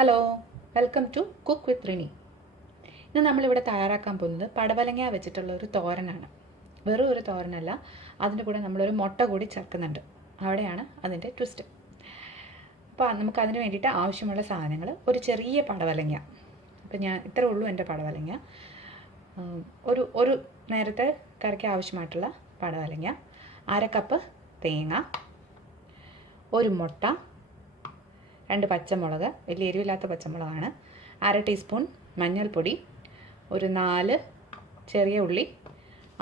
Hello, welcome to cook with Rini. ഇന്ന് നമ്മളിവിടെ തയ്യാറാക്കാൻ പോകുന്നത് പടവലങ്ങ വെച്ചിട്ടുള്ള ഒരു തോരനാണ്. വെറും ഒരു തോരനല്ല, അതിൻ്റെ കൂടെ നമ്മളൊരു മുട്ട കൂടി ചേർക്കുന്നുണ്ട്. അവിടെയാണ് അതിൻ്റെ ട്വിസ്റ്റ്. അപ്പോൾ നമുക്ക് അതിന് വേണ്ടിയിട്ട് ആവശ്യമുള്ള സാധനങ്ങൾ: ഒരു ചെറിയ പടവലങ്ങ. അപ്പോൾ ഞാൻ ഇത്രേ ഉള്ളൂ എൻ്റെ പടവലങ്ങ. ഒരു നേരത്തെ കറിക്ക് ആവശ്യമായിട്ടുള്ള പടവലങ്ങ, 1/2 കപ്പ് തേങ്ങ, ഒരു മുട്ട, 2 പച്ചമുളക്, വലിയ എരിവില്ലാത്ത പച്ചമുളകാണ്, 1/2 ടീസ്പൂൺ മഞ്ഞൾപ്പൊടി, ഒരു 4 ചെറിയ ഉള്ളി,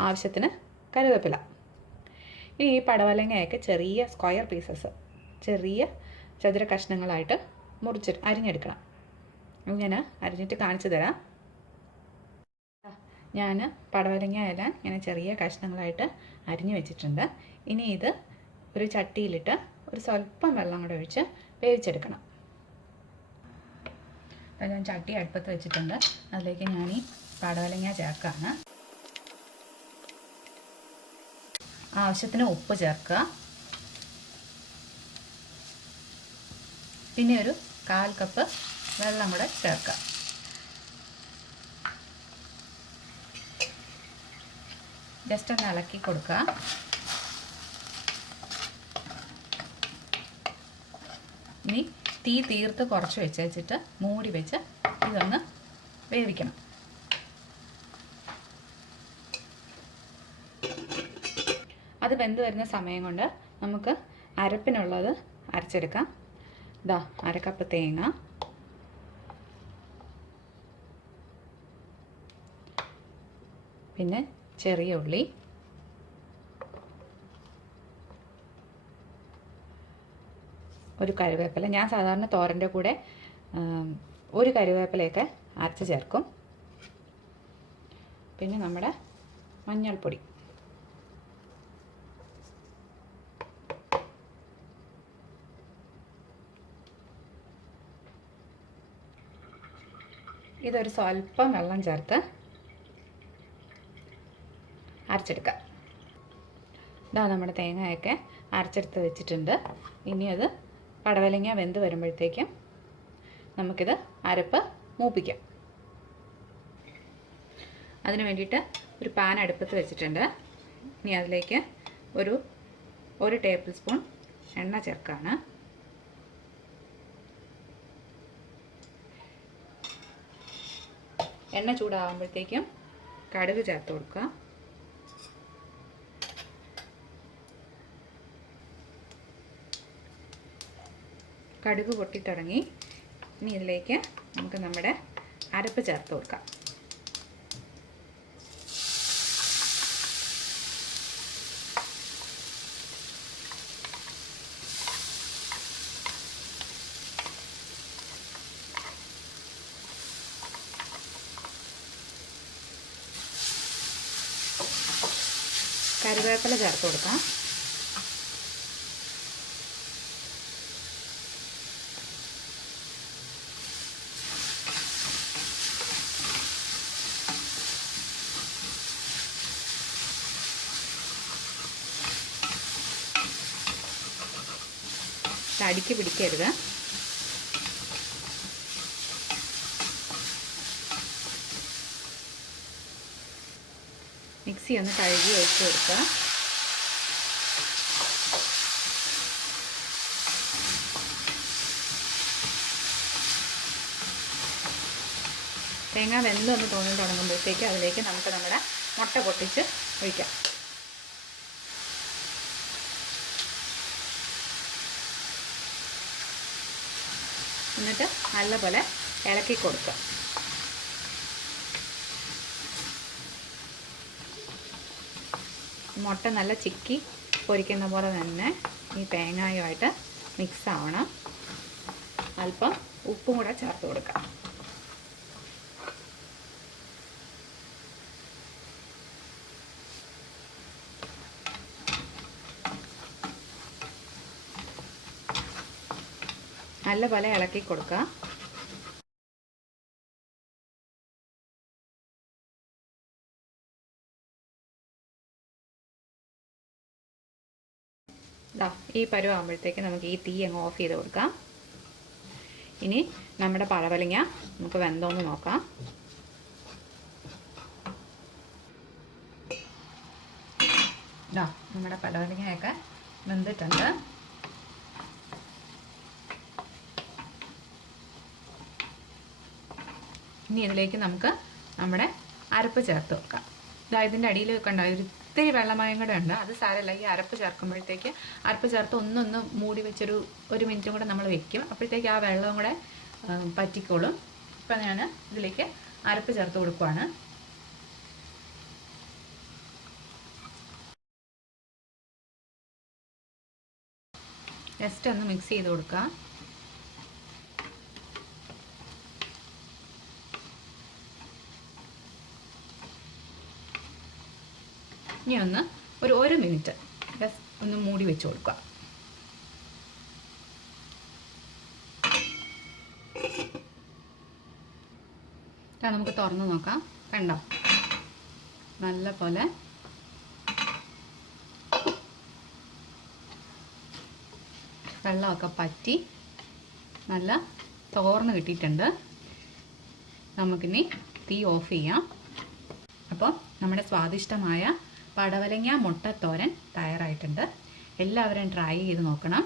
ആവശ്യത്തിന് കറിവേപ്പില. ഇനി ഈ പടവലങ്ങയൊക്കെ ചെറിയ സ്ക്വയർ പീസസ്, ചെറിയ ചതുര കഷ്ണങ്ങളായിട്ട് അരിഞ്ഞെടുക്കണം. ഇങ്ങനെ അരിഞ്ഞിട്ട് കാണിച്ചു തരാം. ഞാൻ പടവലങ്ങ എല്ലാം ഇങ്ങനെ ചെറിയ കഷ്ണങ്ങളായിട്ട് അരിഞ്ഞു വെച്ചിട്ടുണ്ട്. ഇനി ഇത് ഒരു ചട്ടിയിലിട്ട് ഒരു സ്വല്പം വെള്ളം കൂടെ ഒഴിച്ച് വേവിച്ചെടുക്കണം. അപ്പോൾ ഞാൻ ചട്ടി അടുപ്പത്ത് വെച്ചിട്ടുണ്ട്. അതിലേക്ക് ഞാൻ ഈ പടവലങ്ങ ചേർക്കുകയാണ്. ആവശ്യത്തിന് ഉപ്പ് ചേർക്കുക. പിന്നെ ഒരു 1/4 കപ്പ് വെള്ളം കൂടെ ചേർക്കുക. ജസ്റ്റ് ഒന്ന് ഇളക്കി കൊടുക്കുക. ഇനി തീ തീർത്ത് കുറച്ച് വെച്ചിട്ട് മൂടി വെച്ച് ഇതൊന്ന് വേവിക്കണം. അത് വെന്ത് വരുന്ന സമയം കൊണ്ട് നമുക്ക് അരപ്പിനുള്ളത് അരച്ചെടുക്കാം. 1/2 കപ്പ് തേങ്ങ, പിന്നെ ചെറിയ ഉള്ളി, ഒരു കറിവേപ്പില. ഞാൻ സാധാരണ തോരൻ്റെ കൂടെ ഒരു കറിവേപ്പിലയൊക്കെ അരച്ച് ചേർക്കും. പിന്നെ നമ്മുടെ മഞ്ഞൾപ്പൊടി, ഇതൊരു സ്വല്പം വെള്ളം ചേർത്ത് അരച്ചെടുക്കാം. നമ്മുടെ തേങ്ങയൊക്കെ അരച്ചെടുത്ത് വെച്ചിട്ടുണ്ട്. ഇനി അത് പടവലങ്ങ വെന്ത് വരുമ്പോഴത്തേക്കും നമുക്കിത് അരപ്പ് മൂപ്പിക്കാം. അതിന് വേണ്ടിയിട്ട് ഒരു പാൻ അടുപ്പത്ത് വെച്ചിട്ടുണ്ട്. ഇനി അതിലേക്ക് ഒരു ടേബിൾ സ്പൂൺ എണ്ണ ചേർക്കുകയാണ്. എണ്ണ ചൂടാകുമ്പോഴത്തേക്കും കടുക് ചേർത്ത് കൊടുക്കുക. കടുക് പൊട്ടിത്തുടങ്ങി. ഇനി ഇതിലേക്ക് നമുക്ക് നമ്മുടെ അരപ്പ് ചേർത്ത് കൊടുക്കാം. കറിവേപ്പില ചേർത്ത് കൊടുക്കാം. അടിക്ക് പിടിക്കരുത്. മിക്സി ഒന്ന് കഴുകി ഒഴിച്ച് കൊടുക്കുക. തേങ്ങ വെന്തൊന്ന് തോന്നി തുടങ്ങുമ്പോഴത്തേക്ക് അതിലേക്ക് നമുക്ക് നമ്മുടെ മുട്ട പൊട്ടിച്ച് ഒഴിക്കാം. എന്നിട്ട് നല്ലപോലെ ഇളക്കി കൊടുക്കുക. മുട്ട നല്ല ചിക്കി പൊരിക്കുന്ന പോലെ തന്നെ ഈ തേങ്ങയുമായിട്ട് മിക്സ് ആവണം. അല്പം ഉപ്പും കൂടെ ചേർത്ത് കൊടുക്കാം. നല്ലപോലെ ഇളക്കി കൊടുക്കുക. ഈ പരുവാകുമ്പോഴത്തേക്ക് നമുക്ക് ഈ തീ അങ്ങ് ഓഫ് ചെയ്ത് കൊടുക്കാം. ഇനി നമ്മുടെ പടവലങ്ങ നമുക്ക് വെന്തോന്ന് നോക്കാം. ഇതാ നമ്മുടെ പടവലങ്ങയൊക്കെ വെന്തിട്ടുണ്ട്. ഇനി ഇതിലേക്ക് നമുക്ക് നമ്മുടെ അരപ്പ് ചേർത്ത് വെക്കാം. ഇതാ ഇതിൻ്റെ അടിയിൽ കണ്ടോ ഒരു ഇത്തിരി വെള്ളമയം കൂടെ ഉണ്ട്. അത് സാരമില്ല. ഈ അരപ്പ് ചേർക്കുമ്പോഴത്തേക്ക് അരപ്പ് ചേർത്ത് ഒന്ന് മൂടി ഒരു മിനിറ്റും കൂടെ നമ്മൾ വെക്കും. അപ്പോഴത്തേക്ക് ആ വെള്ളവും കൂടെ പറ്റിക്കോളും. ഇപ്പം ഞാൻ ഇതിലേക്ക് അരപ്പ് ചേർത്ത് കൊടുക്കുവാണ്. ജസ്റ്റ് ഒന്ന് മിക്സ് ചെയ്ത് കൊടുക്കുക. ഇനി ഒന്ന് ഒരു മിനിറ്റ് ജസ്റ്റ് ഒന്ന് മൂടി വെച്ച് കൊടുക്കുക. നമുക്ക് തുറന്ന് നോക്കാം. കണ്ടോ, നല്ല പോലെ വെള്ളമൊക്കെ പറ്റി നല്ല തോർന്ന് കിട്ടിയിട്ടുണ്ട്. നമുക്കിനി തീ ഓഫ് ചെയ്യാം. അപ്പോൾ നമ്മുടെ സ്വാദിഷ്ടമായ പടവലങ്ങ മുട്ടത്തോരൻ തയ്യാറായിട്ടുണ്ട്. എല്ലാവരും ട്രൈ ചെയ്ത് നോക്കണം.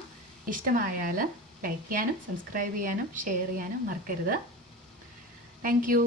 ഇഷ്ടമായാൽ ലൈക്ക് ചെയ്യാനും സബ്സ്ക്രൈബ് ചെയ്യാനും ഷെയർ ചെയ്യാനും മറക്കരുത്. Thank you.